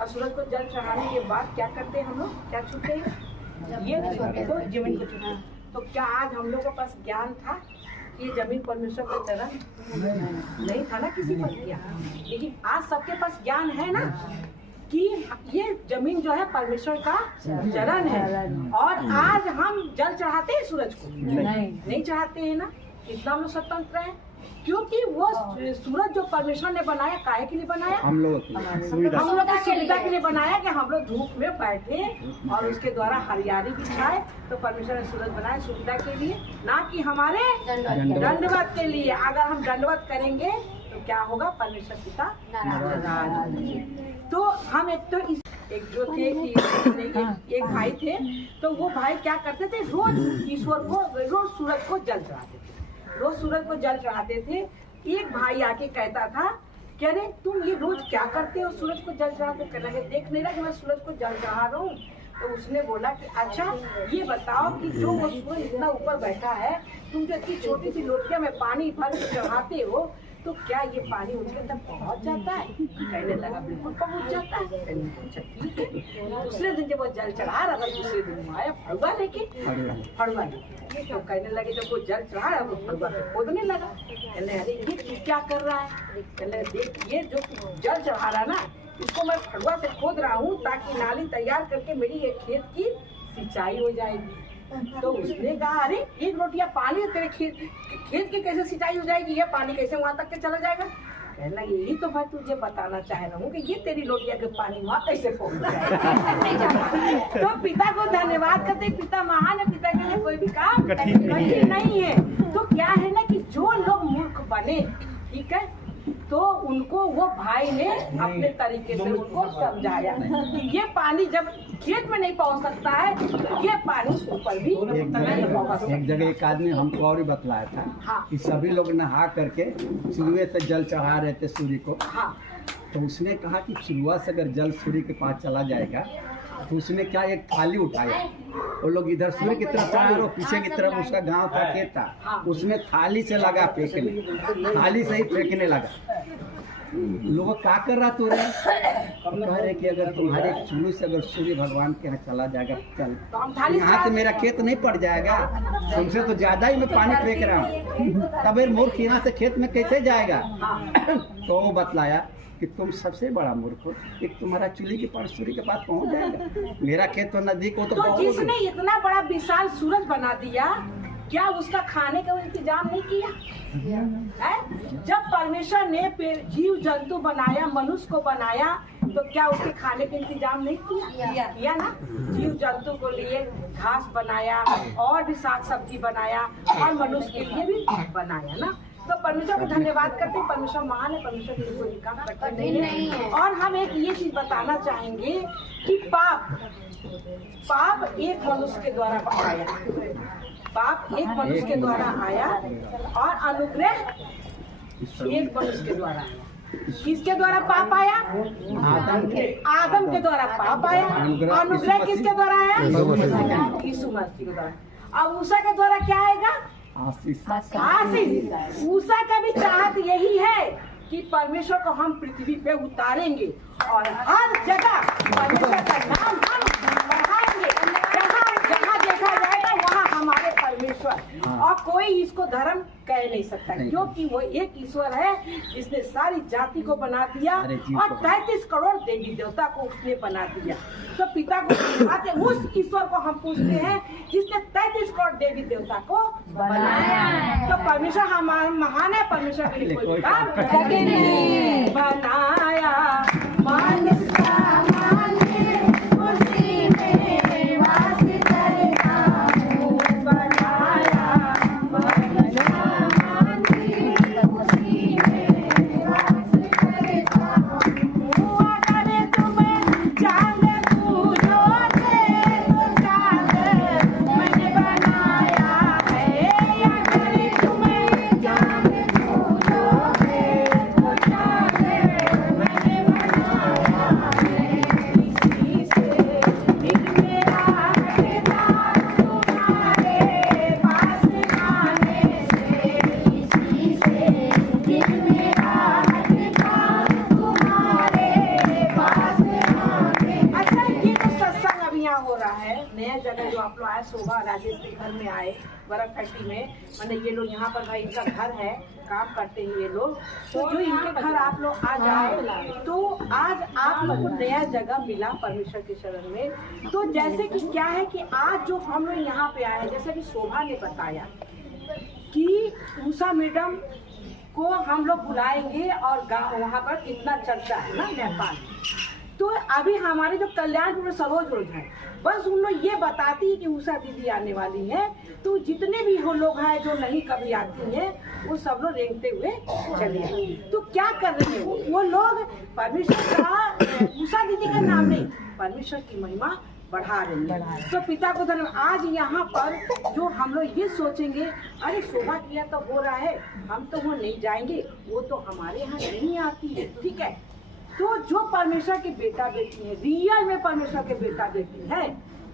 और सूरज को जल चढ़ाने के बाद क्या करते हैं हम लोग, क्या छूते हैं, ये तो जमीन को छूते हैं। तो क्या आज हम लोग के पास ज्ञान था कि ये जमीन परमेश्वर का चरण नहीं था ना, किसी पर किया, लेकिन आज सबके पास ज्ञान है ना कि ये जमीन जो है परमेश्वर का चरण है। और आज हम जल चढ़ाते हैं सूरज को, नहीं चढ़ाते हैं ना। इतना हम लोग स्वतंत्र हैं क्योंकि वो सूरज जो परमेश्वर ने बनाया, काहे के लिए बनाया, हम लोग की सुविधा के लिए बनाया कि हम लोग धूप में बैठे और उसके द्वारा हरियाली भी छाए। तो परमेश्वर ने सूरज बनाया सुविधा के लिए, ना कि हमारे दंडवत के लिए। अगर हम दंडवत करेंगे तो क्या होगा, परमेश्वर पिता नाराज। तो हम एक जो थे कि एक भाई थे, तो वो भाई क्या करते थे, रोज ईश्वर को, रोज सूरज को जल चढ़ाते थे, रोज सूरज को जल चढ़ाते थे। एक भाई आके कहता था कि अरे तुम ये रोज क्या करते हो, सूरज को जल चढ़ाते, कहने लगे देख नहीं रहा कि मैं सूरज को जल चढ़ा रहा हूँ। तो उसने बोला कि अच्छा ये बताओ कि जो वो सूरज इतना ऊपर बैठा है, तुम जो इतनी छोटी सी लोटिया में पानी भर के चढ़ाते हो, तो क्या ये पानी उसके अंदर पहुंच जाता है? कहने लगा बिल्कुल पहुंच जाता है। अच्छा ठीक है। दूसरे दिन जब वो जल चढ़ा रहा था, दूसरे दिन आया फड़ुआ लेके, तो कहने लगे जब वो जल चढ़ा रहा तो फड़ुआ से खोदने लगा। कहने अरे ये तू क्या कर रहा है? कहने देख ये जो जल चढ़ा रहा ना, इसको मैं फड़ुआ से खोद रहा हूँ ताकि नाली तैयार करके मेरी ये खेत की सिंचाई हो जाएगी। तो उसने कहा अरे एक लोटिया पानी है तेरे खेत की कैसे सिंचाई हो जाएगी, ये पानी कैसे वहां तक के चला जाएगा? कहना यही तो मैं तुझे बताना चाह रहा हूँ कि ये तेरी लोटिया के पानी वहाँ कैसे पहुँच जाएगा। तो पिता को धन्यवाद करते, पिता महान है, पिता के लिए कोई भी काम कठिन नहीं है। तो क्या है ना कि जो लोग मूर्ख बने, ठीक है, तो उनको वो भाई ने अपने तरीके से उनको समझाया कि ये पानी जब खेत में नहीं पहुंच सकता है, ये पानी ऊपर भी नहीं पहुंच सकता। एक जगह एक आदमी हमको और बतलाया था हाँ। कि सभी लोग नहा करके चूल्हे से जल चढ़ा रहे थे सूर्य को। हाँ। तो उसने कहा कि चूल्हा से अगर जल सूर्य के पास चला जाएगा, तो उसने क्या एक थाली उठाया, वो लोग इधर सूर्य की तरफ चढ़ा रहे, पीछे की तरफ उसका गांव था, खेत था, उसमें थाली से लगा फेंकने, थाली से ही फेंकने लगा। लोग क्या कर रहा तू रे? कह रहे कि अगर तुम्हारे चूल्हे से अगर सूर्य भगवान के यहाँ चला जाएगा, चल यहाँ तो मेरा खेत नहीं पड़ जाएगा, तुमसे तो ज्यादा ही मैं पानी फेंक रहा हूँ, तब मूर्ख यहाँ से खेत में कैसे जाएगा? तो वो बतलाया कि तुम सबसे बड़ा मूर्ख हो, कि तुम्हारा चूल्हे के पास सूर्य के पास पहुँच जाएगा, मेरा खेत तो नजदीक हो। तो जिसने इतना बड़ा विशाल सूरज बना दिया, क्या उसका खाने का इंतजाम नहीं किया है? जब परमेश्वर ने जीव जंतु बनाया, मनुष्य को बनाया, तो क्या उसके खाने का इंतजाम नहीं किया ना? जीव जंतु को लिए घास बनाया और भी साग सब्जी बनाया और मनुष्य के लिए भी बनाया ना। तो परमेश्वर को धन्यवाद करते हैं, परमेश्वर महान है, परमेश्वर के कोई काम करता नहीं है। और हम एक ये चीज बताना चाहेंगे कि पाप एक मनुष्य के द्वारा आया, पाप एक मनुष्य के द्वारा आया और अनुग्रह एक मनुष्य के द्वारा आया। किसके द्वारा पाप आया? आदम के द्वारा पाप आया। अनुग्रह किसके द्वारा आया? यीशु मसीह के द्वारा। अब मूसा के द्वारा क्या आएगा? आशीष। मूसा का भी चाहत यही है कि परमेश्वर को हम पृथ्वी पे उतारेंगे और हर जगह परमेश्वर का नाम हम बढ़ाएंगे। जहाँ देखा जाएगा वहाँ हमारे परमेश्वर, और कोई इसको धर्म कह नहीं सकता, क्योंकि वो एक ईश्वर है जिसने सारी जाति को बना दिया और 33 करोड़ देवी देवता को उसने बना दिया। तो पिता को उस ईश्वर को हम पूछते हैं जिसने 33 करोड़ देवी देवता को बनाया। तो परमेश्वर हमारा महान है, परमेश्वर के लिए कोई काम नहीं बनाया। बर्फ फैक्ट्री में, मैंने ये लोग यहाँ पर भाई इनका घर है, काम करते हैं ये लोग। तो जो इनके घर आप लोग आज आए तो आज आप लोग को नया जगह मिला परमेश्वर के शरण में। तो जैसे कि क्या है कि आज जो हम लोग यहाँ पे आए हैं, जैसे कि शोभा ने बताया कि उषा मैडम को हम लोग बुलाएंगे और वहाँ पर कितना चलता है ना नेपाल। तो अभी हमारे जो कल्याणपुर सरोज रोज है, बस उन लोग ये बताती है कि उषा दीदी आने वाली है। तो जितने भी वो लोग हैं जो नहीं कभी आती हैं, वो सब लोग रेंगते हुए चले आए। तो क्या कर रहे हैं वो लोग? परमेश्वर का, उषा दीदी का नाम नहीं, परमेश्वर की महिमा बढ़ा रही है। तो पिता को धन्यवाद। आज यहाँ पर जो हम लोग ये सोचेंगे, अरे शोभा किया तो हो रहा है, हम तो वो नहीं जाएंगे, वो तो हमारे यहाँ नहीं आती है, ठीक है। तो जो परमेश्वर के बेटा बेटी है, रियल में परमेश्वर के बेटा बेटी है,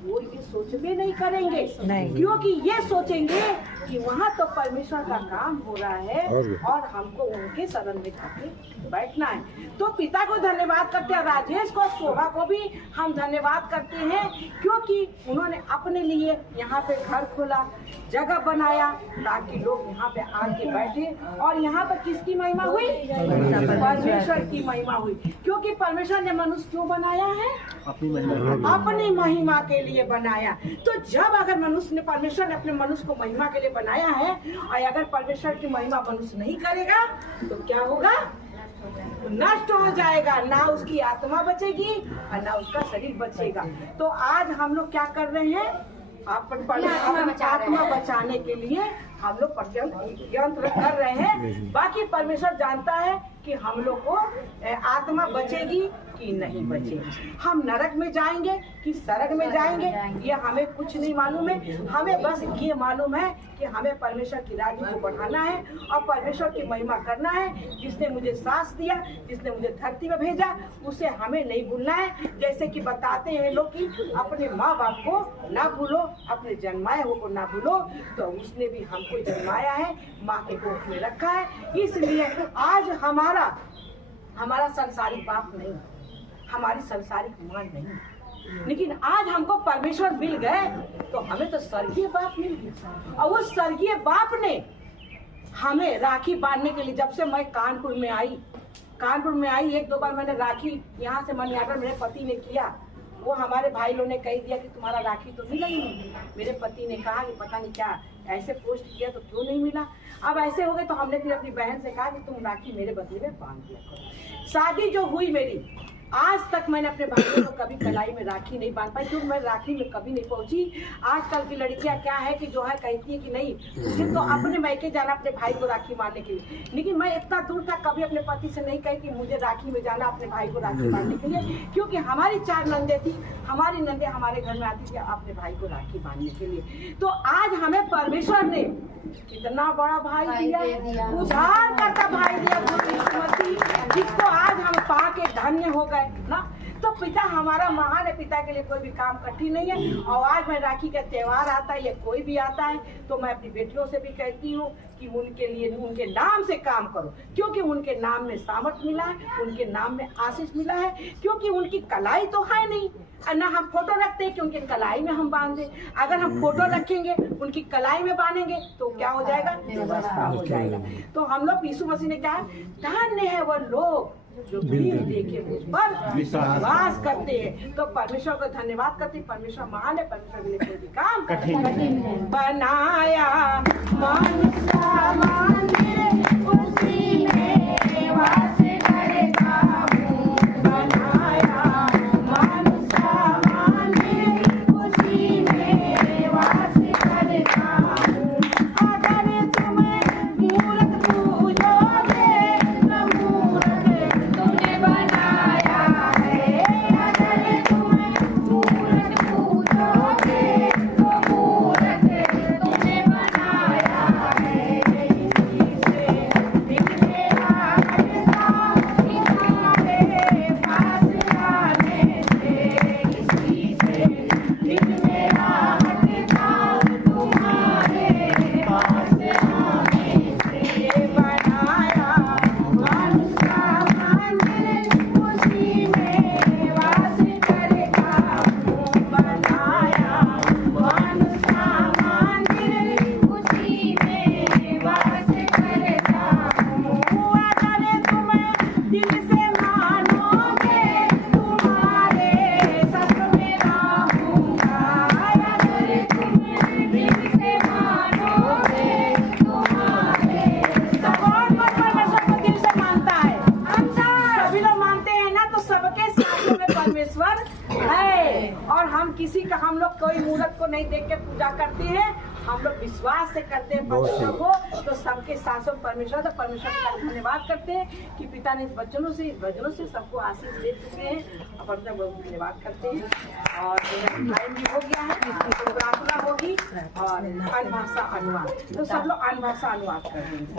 वो ये सोचते नहीं करेंगे नहीं। क्योंकि ये सोचेंगे कि वहाँ तो परमेश्वर का काम हो रहा है और हमको उनके शरण में जाके बैठना है। तो पिता को धन्यवाद करते हैं, राजेश को, शोभा को भी हम धन्यवाद करते हैं, क्योंकि उन्होंने अपने लिए यहाँ पे घर खोला, जगह बनाया, ताकि लोग यहाँ पे आके बैठे। और यहाँ पर किसकी महिमा हुई? परमेश्वर की महिमा हुई। क्योंकि परमेश्वर ने मनुष्य क्यों बनाया है? अपनी महिमा के लिए बनाया। तो जब अगर मनुष्य ने, परमेश्वर ने अपने मनुष्य को महिमा के लिए बनाया है, और अगर परमेश्वर की महिमा मनुष्य नहीं करेगा तो क्या होगा? नष्ट हो जाएगा, ना उसकी आत्मा बचेगी और ना उसका शरीर बचेगा। तो आज हम लोग क्या कर रहे हैं? आत्मा बचाने के लिए हम लोग यंत्र कर रहे हैं। बाकी परमेश्वर जानता है कि हम लोग को आत्मा बचेगी कि नहीं बचेगी, हम नरक में जाएंगे कि स्वर्ग में जाएंगे, ये हमें कुछ नहीं मालूम है। हमें बस ये मालूम है कि हमें परमेश्वर की राज्य को बढ़ाना है और परमेश्वर की महिमा करना है। जिसने मुझे सांस दिया, जिसने मुझे धरती में भेजा, उसे हमें नहीं भूलना है। जैसे कि बताते हैं लोग कि अपने माँ बाप को ना भूलो, अपने जन्माए हो को ना भूलो। तो उसने भी हमको जन्माया है, माँ के कोख में रखा है। इसलिए आज हमारा संसारिक बाप नहीं, हमारी संसारिक माँ नहीं, लेकिन आज हमको परमेश्वर मिल गए तो हमें तो स्वर्गीय बाप मिल गया। और वो स्वर्गीय बाप ने हमें राखी बांधने के लिए, जब से मैं कानपुर में आई, एक दो बार मैंने राखी यहाँ से मनियाटर मेरे पति ने किया। वो हमारे भाई लोगों ने कह दिया कि तुम्हारा राखी तो मिला ही नहीं। मेरे पति ने कहा कि पता नहीं क्या ऐसे पोस्ट किया तो क्यों नहीं मिला। अब ऐसे हो गए तो हमने फिर अपनी बहन से कहा कि तुम राखी मेरे बदले में बांध दिया करो। शादी जो हुई मेरी, आज तक मैंने अपने भाइयों को कभी कलाई में राखी नहीं बांध पाई, क्योंकि मैं राखी में कभी नहीं पहुंची। आजकल की लड़कियां क्या है कि जो है कहती है कि नहीं, मुझे तो अपने मैके जाना अपने भाई को राखी बांधने के लिए। लेकिन मैं इतना दूर तक कभी अपने पति से नहीं कही कि मुझे राखी में जाना अपने भाई को राखी बांधने के लिए, क्योंकि हमारी 4 नंदे थी, हमारी नंदे हमारे घर में आती थी अपने भाई को राखी बांधने के लिए। तो आज हमें परमेश्वर ने कितना बड़ा भाई दिया, उधार करता भाई दिया, जिसको आज हम पा के धन्य हो गए ना। तो पिता हमारा महान है, पिता के लिए कोई भी काम कठिन नहीं है। और आज मैं राखी का त्योहार आता है या कोई भी आता है तो मैं अपनी बेटियों से भी कहती हूँ कि उनके लिए, उनके नाम से काम करो, क्योंकि उनके नाम में सामर्थ मिला है, उनके नाम में आशीष मिला है। क्योंकि उनकी कलाई तो है नहीं, ना हम फोटो रखते हैं कि उनके कलाई में हम बांध दें। अगर हम फोटो रखेंगे, उनकी कलाई में बांधेंगे तो क्या हो जाएगा? व्यवस्था हो जाएगा। तो हम लोग यीशु मसीह ने कहा, धन्य है वो लोग जो देखे मुझ पर विश्वास करते हैं। तो परमेश्वर को धन्यवाद करते हैं। परमेश्वर महान है, परमेश्वर के लिए कोई भी काम कठिन है। बनाया मनुष्य माने उसी में वास करता हूँ, बनाया मनुष्य माने उसी में वास करता हूँ। अगर तुम्हें मूरत पूजोगे न मूरत तुमने बनाया है, अगर तुम्हें मूरत पूजोगे तो मूरत तुमने बनाया है। है। और हम किसी का, हम लोग कोई मूर्त को नहीं देख के पूजा करते हैं, हम लोग विश्वास से करते हैं परमेश्वर को। तो सबके शासन परमेश्वर, तो परमेश्वर का धन्यवाद करते हैं कि पिता ने इस वचनों से सबको आशीष दे चुके हैं, और धन्यवाद करते हैं। और टाइम भी हो गया है, तो प्रार्थना होगी और अन्य भाषा अनुवाद, तो सब लोग अन्य भाषा अनुवाद करेंगे।